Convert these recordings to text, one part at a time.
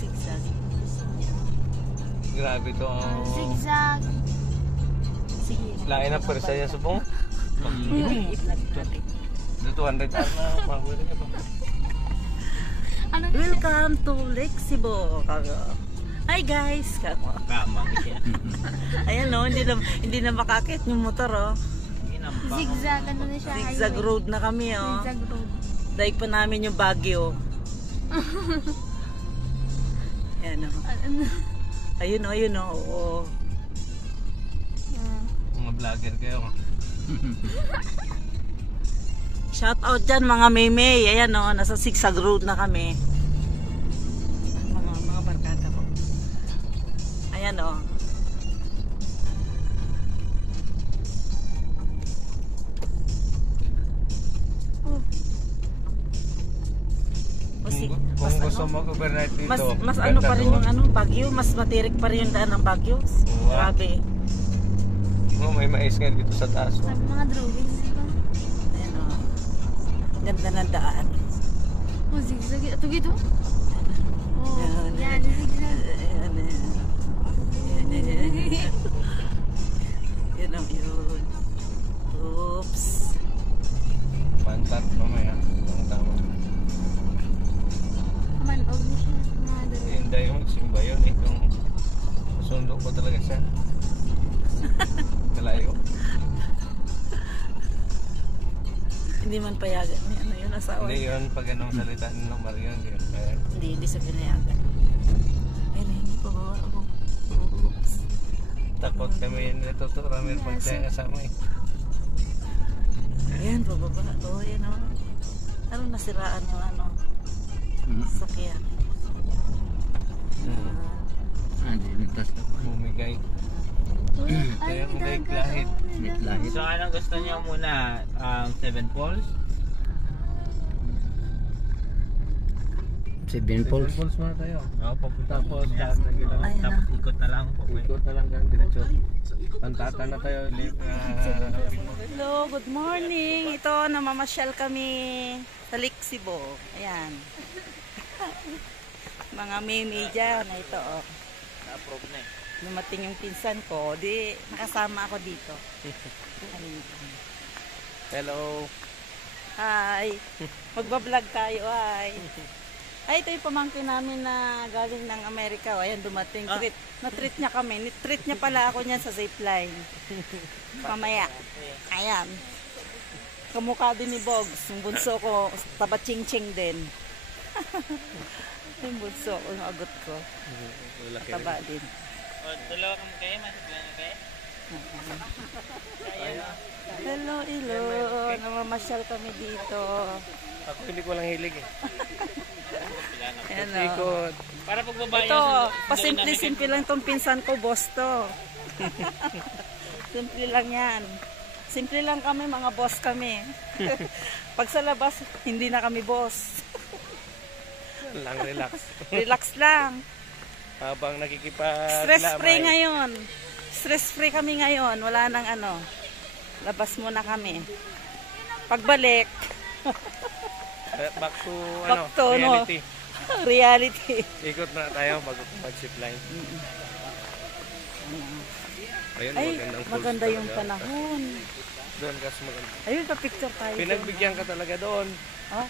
Zigzag. Grabe to. Zigzag. Sige. Lain na persa niya subong. Dito 200 na pagwala ka ba? Welcome to Lake Cebu. Hi guys. Kamang siya. Ayan o, hindi na makakit yung motor o. Zigzag, ano na siya? Zigzag highway. road na kami o. Zigzag road. Daig pa namin yung Baguio. Ayan o. Ayun o, ayun o. Oo. Mga vlogger kayo. Shout out dyan mga Maymay. Ayan o, nasa Zigzag road na kami. Mga barkada ko. Ayan o. Kung gusto mo overnight dito. Mas ano pa rin yung ano, Baguio, mas matirik pa rin yung daan ng Baguio. Grabe. May mais nga dito sa taas. Sabi mga drawings, di ba? Ayan o. Ganda ng daan. Oh, zigzag. Ito gito? Oh, Yan. yan, zigzag. Ayan, ayan. Yun o, yun. Oops. Pantat mamaya. Ang tama. Manog mo siya. Mga drawings. Hindi yung magsimba yun. Kung sundo ko talaga siya. Kalayo. Hindi man payagan ni ano yun, asawa. Hindi yun pag anong salita ng Marion. Hindi sa pinayagan. Ay, hindi pa ba ako? Oops. Takot kami yun. Ito to. Ramil pag tayo kasama eh. Ayan, pababa. O, yan o. Ano nasiraan ng ano? Sakyan. Bumigay. Kaya mo dahil lahit. So anong gusto niyo muna? Seven Falls? Seven Falls muna tayo. Tapos Tapos ikot na lang po. ikot na lang yan diretso. Pantata na tayo. Hello, good morning. Ito, namamasyal kami sa Lake Cebu. Ayan. Mga mimi dyan. Ito, oh. Na-approve na eh. Lumating yung pinsan ko. Di, nakasama ako dito. Hello. Hi. Magbablog tayo, hi. Ay, ito yung pamangkin namin na galing ng Amerika. O, ayan, dumating. Na-treat niya kami. Treat niya pala ako niyan sa zipline. Mamaya. Ayan. Kamukha din ni Bogs. Yung bunso ko, taba-ching-ching din. Yung bunso ko, yung agot ko. Taba din. O, dalawa kami kayo? Masiplan niyo kayo? Hello, hello. Namamasyal kami dito. Ako hindi ko lang hilig eh. Ayan, o. Ikot. Para pagbaba Ito, pasimple-simple lang itong pinsan ko, boss to. Simple lang yan. Simple lang kami, mga boss kami. Pag sa labas, hindi na kami boss. Lang relax. Relax lang. Habang nakikipag Stress-free ngayon. Stress-free kami ngayon. Wala nang ano. Labas muna kami. Pagbalik, Back to, Back to, reality. reality. Ikot na tayo bago mag-zipline. Ayun, Ay, magandang falls maganda yung talaga. panahon. Doon kasi maganda. Ayun, pa-picture tayo. Pinagbigyan ka talaga doon. Ha?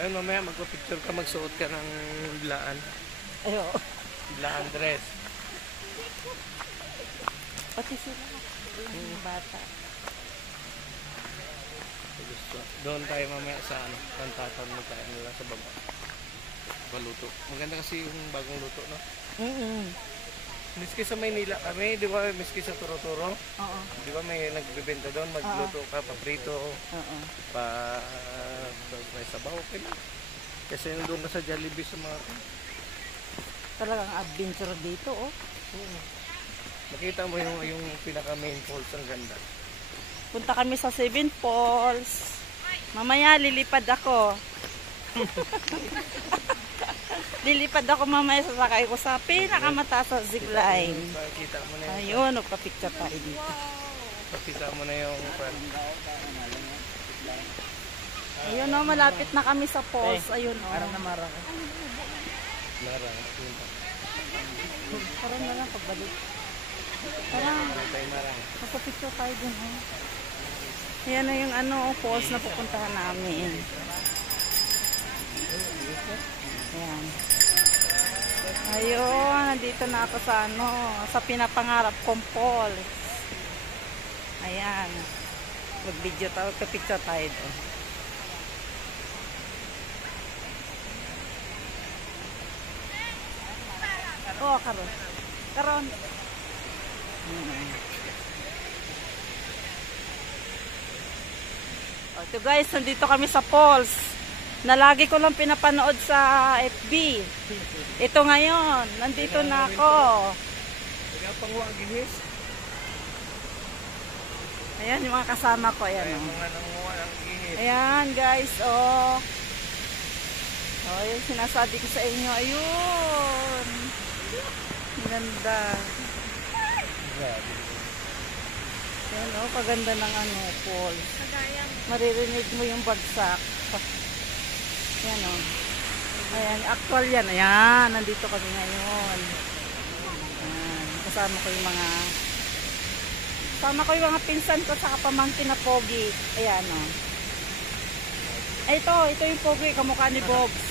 Ayun, mamaya magpa-picture ka, magsuot ka ng blaan. Ayo. Blaan dress. Pati sila. Yung bata. Gusto. Doon tayo mamaya sa ano, pantatan mo tayo nila sa baba. Paluto. Maganda kasi yung bagong luto, no? Miski sa Maynila kami, di ba? Miski sa Turo-Turo. Oo. Di ba may nagbebenta doon, magluto ka, paprito, Oo. may sabaw, okay lang. Kasi nandun ka sa Jollibee sa mga... Talagang adventure dito, oh. Makita mo yung pinaka main falls, ang ganda. Punta kami sa Seven Falls. Mamaya lilipad ako. Lilipad ako mamaya, sasakay ko sa pinakamataas sa zipline. Makita mo na yung... Ayun, nagpa-picture tayo dito. Makita mo na yung... Ayun, oh, malapit na kami sa falls. Ayun, oh. Parang namarang. Narang. Parang na lang pagbalik. Parang, Tayo narang. magpapicture tayo dun, oh. Ayan na yung ano, falls na pupuntahan namin. Ayan. Ayun, nandito na ako sa ano, sa pinapangarap kong falls. Ayan. Mag-video tayo, magpapicture tayo doon. Oo, karon. Karon. Ito guys, nandito kami sa falls na lagi ko lang pinapanood sa FB. Ito ngayon, nandito na ako. Kaya pang wagihis. Ayan yung mga kasama ko. Ayan, Kaya oh. mga nanguha ng gihis. Ayan guys, oh. Oh, yung sinasabi ko sa inyo. Ayun. Ang ganda. Grabe. Ayan, oh, kaganda ng ano, falls. Kagayang. Maririnig mo yung bagsak. Ayan, oh. Ayan, actual yan. Ayan, nandito kami ngayon. Ayan, kasama ko yung mga pinsan ko sa pamangkin na pogi. Ayan, oh. Ay, ito yung pogi, kamukha ni Bobs.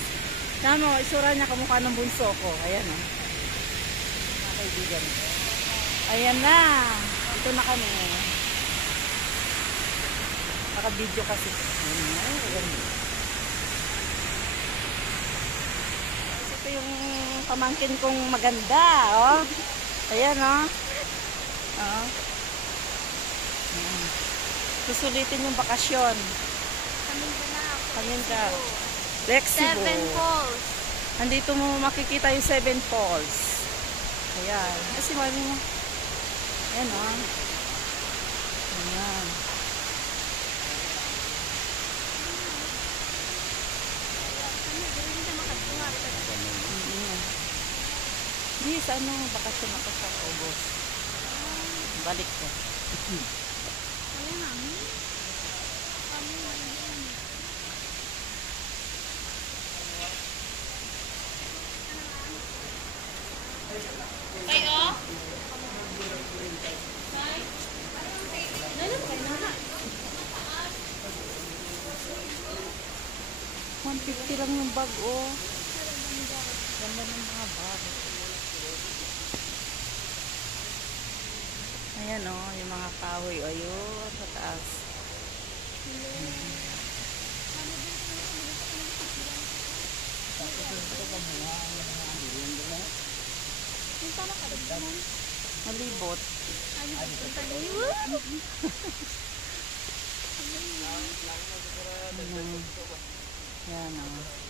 Ayan, oh, isura niya kamukha ng bunso ko. Ayan, oh. Mga kaibigan. Ayan na. Ito na kami. Naka-video kasi. Ayan. Ito yung pamangkin kong maganda, oh. Ayan, oh. Oh. Ayan. Susulitin yung bakasyon. Kaminda. Flexible. 7 falls. Nandito mo makikita yung 7 falls. Ayan. Kasi mami mo. Ayan, oh. Ayan. Hindi, sa ano, bakasyon ako sa August. Balik ko. Kayo? 150 lang yung bag, oh. Ganda ng mga bag. Ayan, oh, yung mga kahoy. Ayun, sa taas. Malibot. Ayan, oh.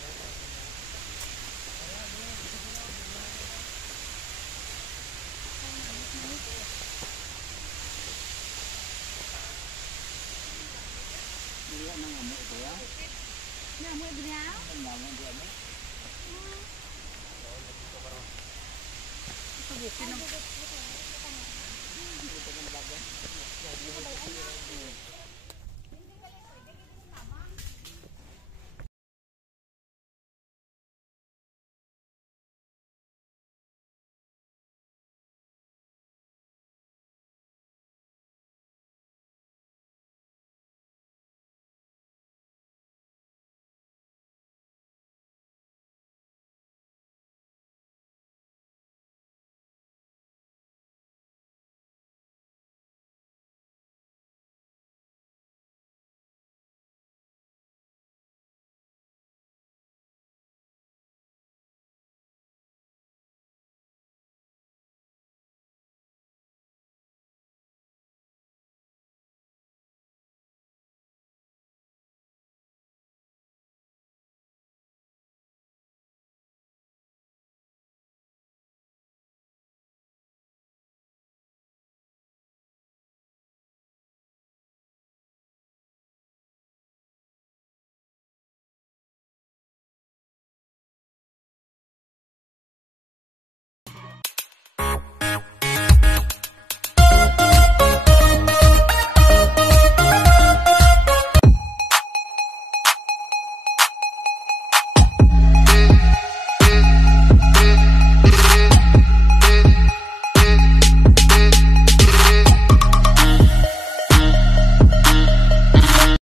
Sige,